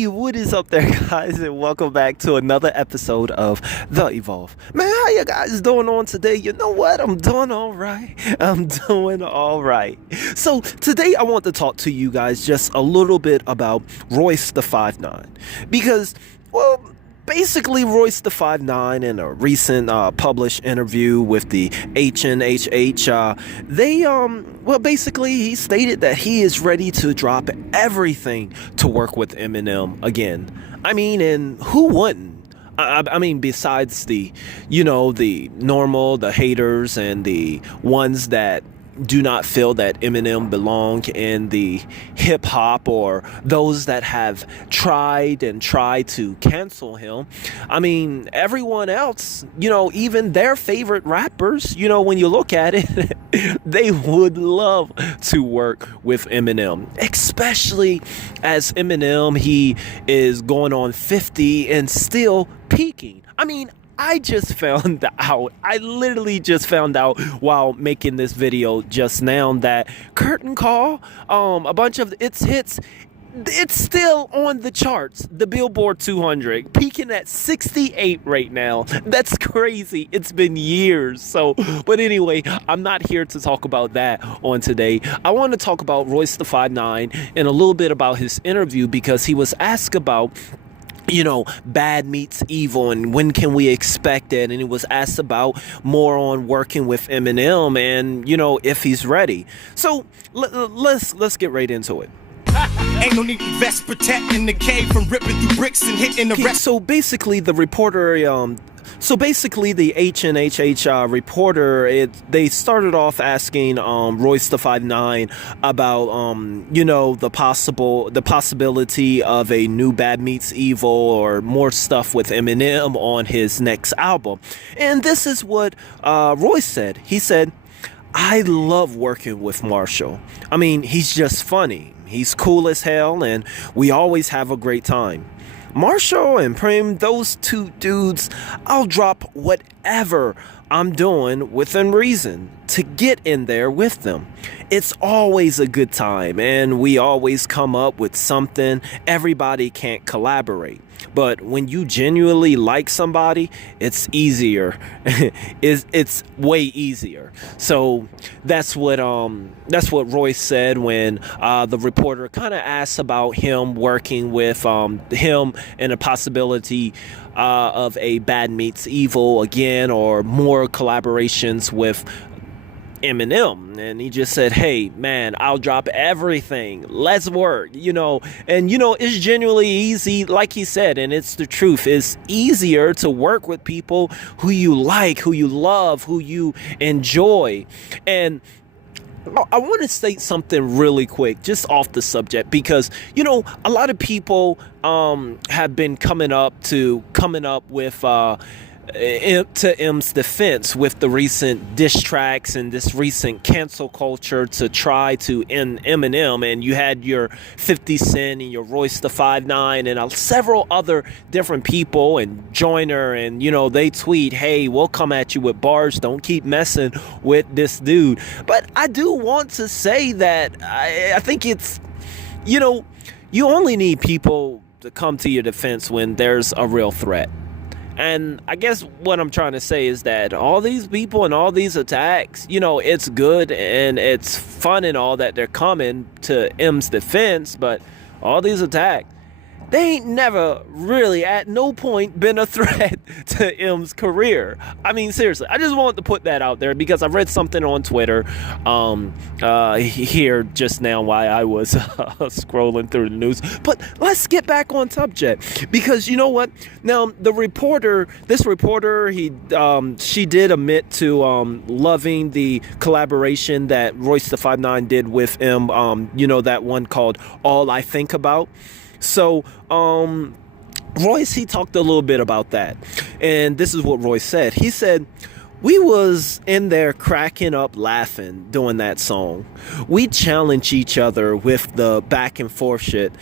Hey, what is up there, guys, and welcome back to another episode of The Evolve. Man, how you guys doing on today? You know what? I'm doing all right. I'm doing all right. So today I want to talk to you guys just a little bit about Royce the 5'9", because, well, basically, Royce the 5'9", in a recent published interview with the HNHH, basically he stated that he is ready to drop everything to work with Eminem again. I mean, and who wouldn't? I mean, besides the haters and the ones that do not feel that Eminem belong in the hip hop, or those that have tried to cancel him. I mean, everyone else, even their favorite rappers, when you look at it, they would love to work with Eminem, especially as Eminem, he is going on 50 and still peaking. I mean, I literally just found out while making this video just now that Curtain Call, a bunch of its hits, it's still on the charts, the Billboard 200, peaking at 68 right now. That's crazy. It's been years. But anyway, I'm not here to talk about that on today. I want to talk about Royce the 5'9" and a little bit about his interview, because he was asked about bad meets evil and when can we expect it, and it was asked about more on working with Eminem and if he's ready. So let's get right into it. Ain't no need to vest protecting the cave from ripping through bricks and hitting the rest. So basically the reporter the HNHH reporter, they started off asking Royce the 5'9" about the possibility of a new Bad Meets Evil or more stuff with Eminem on his next album. And this is what Royce said. He said, "I love working with Marshall. I mean, he's just funny. He's cool as hell, and we always have a great time. Marshall and Prim, those two dudes, I'll drop whatever I'm doing within reason to get in there with them. It's always a good time, and we always come up with something. Everybody can't collaborate, but when you genuinely like somebody, it's easier. It's way easier." So that's what Royce said when the reporter kind of asked about him working with him and a possibility of a Bad Meets Evil again, or more collaborations with Eminem. And he just said, "Hey man, I'll drop everything, let's work." And it's genuinely easy, like he said, and it's the truth. It's easier to work with people who you like, who you love, who you enjoy. And I want to state something really quick, just off the subject, because a lot of people have been coming up with to M's defense with the recent diss tracks and this recent cancel culture to try to end Eminem. And you had your 50 Cent and your Royce the 5'9" and several other different people, and Joyner, and they tweet, "Hey, we'll come at you with bars, don't keep messing with this dude." But I do want to say that I think it's you only need people to come to your defense when there's a real threat. And I guess what I'm trying to say is that all these people and all these attacks, it's good and it's fun and all that they're coming to M's defense, but all these attacks, they ain't never really at no point been a threat to M's career. I mean, seriously, I just wanted to put that out there because I read something on Twitter here just now while I was scrolling through the news. But let's get back on subject, because you know what? Now, this reporter, she did admit to loving the collaboration that Royce the 5'9" did with M, that one called All I Think About. So, Royce, he talked a little bit about that. And this is what Royce said. He said, We was in there cracking up laughing doing that song. We challenge each other with the back and forth shit.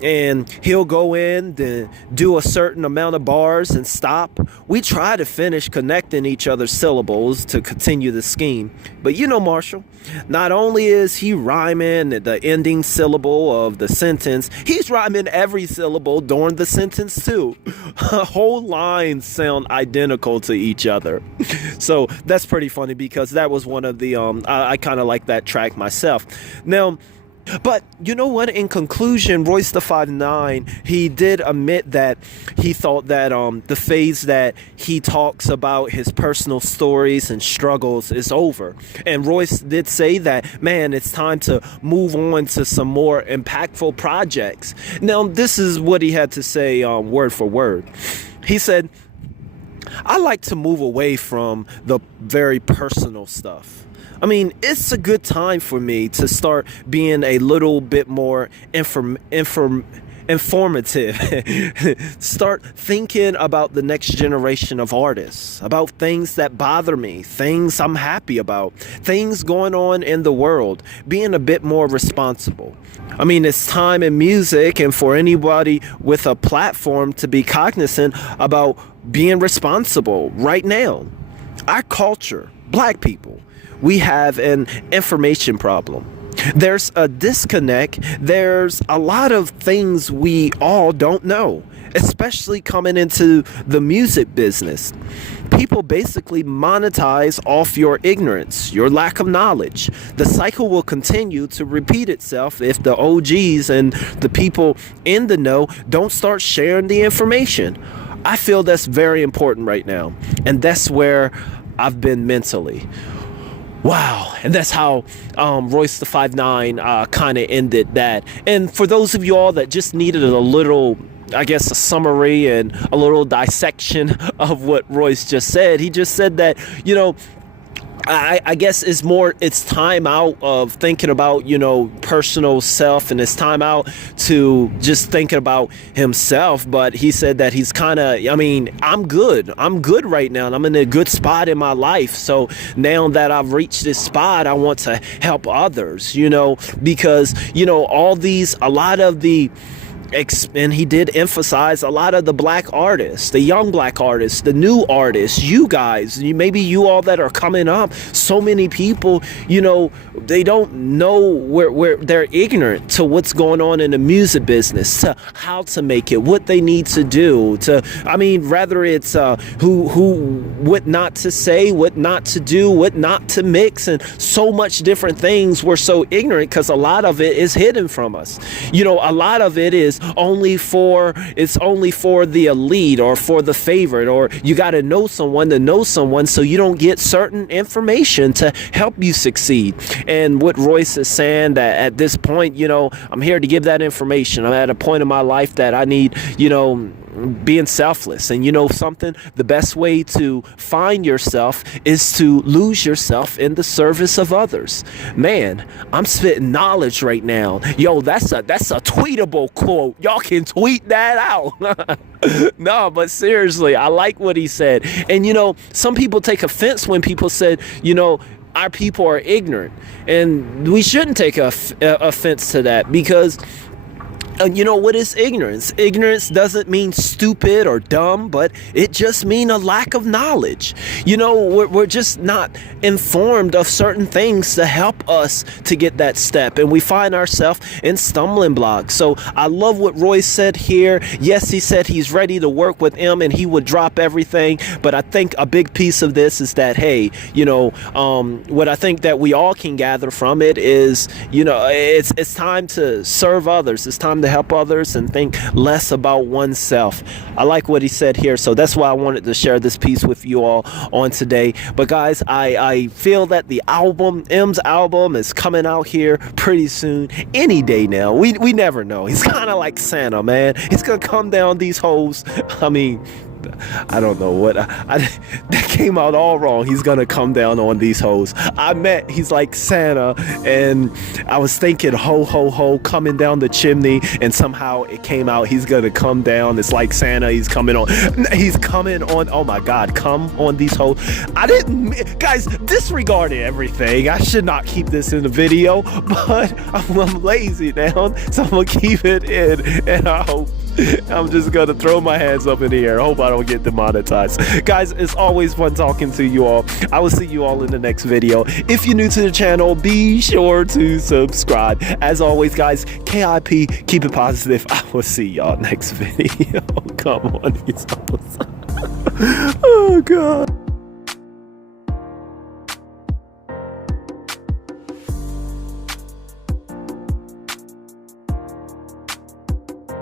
And he'll go in, then do a certain amount of bars and stop. We try to finish connecting each other's syllables to continue the scheme. But you know Marshall, not only is he rhyming the ending syllable of the sentence, he's rhyming every syllable during the sentence too. Whole lines sound identical to each other. So that's pretty funny because that was one of the I kind of like that track myself. Now, but you know what? In conclusion, Royce the 5'9", he did admit that he thought that the phase that he talks about his personal stories and struggles is over. And Royce did say that, man, it's time to move on to some more impactful projects. Now, this is what he had to say word for word. He said, I like to move away from the very personal stuff. I mean, it's a good time for me to start being a little bit more informative. Start thinking about the next generation of artists, about things that bother me, things I'm happy about, things going on in the world, being a bit more responsible. I mean, it's time in music and for anybody with a platform to be cognizant about being responsible right now. Our culture, black people, we have an information problem. There's a disconnect. There's a lot of things we all don't know, especially coming into the music business. People basically monetize off your ignorance, your lack of knowledge. The cycle will continue to repeat itself if the OGs and the people in the know don't start sharing the information. I feel that's very important right now, and that's where I've been mentally. Wow. And that's how Royce the 5'9" kind of ended that. And for those of you all that just needed a little, I guess, a summary and a little dissection of what Royce just said, he just said that, you know, I guess it's time out of thinking about, you know, personal self, and it's time out to just thinking about himself. But he said that he's kind of, I mean, I'm good right now, and I'm in a good spot in my life. So now that I've reached this spot, I want to help others, you know, because, you know, a lot of the, and he did emphasize a lot of the black artists, the young black artists, the new artists, you guys, maybe you all that are coming up, so many people, you know, they don't know where they're ignorant to what's going on in the music business, to how to make it, what they need to do, to, I mean, rather it's what not to say, what not to do, what not to mix, and so much different things. We're so ignorant because a lot of it is hidden from us. You know, a lot of it is only for the elite or for the favorite, or you got to know someone to know someone, so you don't get certain information to help you succeed. And what Royce is saying, that at this point, you know, I'm here to give that information. I'm at a point in my life that I need, you know, being selfless. And you know something, the best way to find yourself is to lose yourself in the service of others. Man, I'm spitting knowledge right now. Yo, that's a tweetable quote. Y'all can tweet that out. No, but seriously, I like what he said. And you know, some people take offense when people said, you know, our people are ignorant, and we shouldn't take offense to that, because you know, what is ignorance? Ignorance doesn't mean stupid or dumb, but it just means a lack of knowledge. You know, we're just not informed of certain things to help us to get that step, and we find ourselves in stumbling blocks. So I love what Royce said here. Yes, he said he's ready to work with him and he would drop everything, but I think a big piece of this is that, hey, you know, what I think that we all can gather from it is, you know, it's time to serve others. It's time to help others and think less about oneself. I like what he said here, so that's why I wanted to share this piece with you all on today. But guys, I feel that the album, M's album, is coming out here pretty soon, any day now. We never know. He's kind of like Santa, man. He's gonna come down these holes. I mean, I don't know what that came out all wrong. He's gonna come down on these hoes. He's like Santa, and I was thinking ho ho ho coming down the chimney, and somehow it came out he's gonna come down. It's like Santa. He's coming on. Oh my God, come on these hoes. Guys, disregarding everything. I should not keep this in the video, but I'm lazy now, so I'm gonna keep it in, and I hope. I'm just gonna throw my hands up in the air. Hope I don't get demonetized. Guys, it's always fun talking to you all. I will see you all in the next video. If you're new to the channel, be sure to subscribe. As always, guys, KIP, keep it positive. I will see y'all next video. Come on, these hoes. Oh God.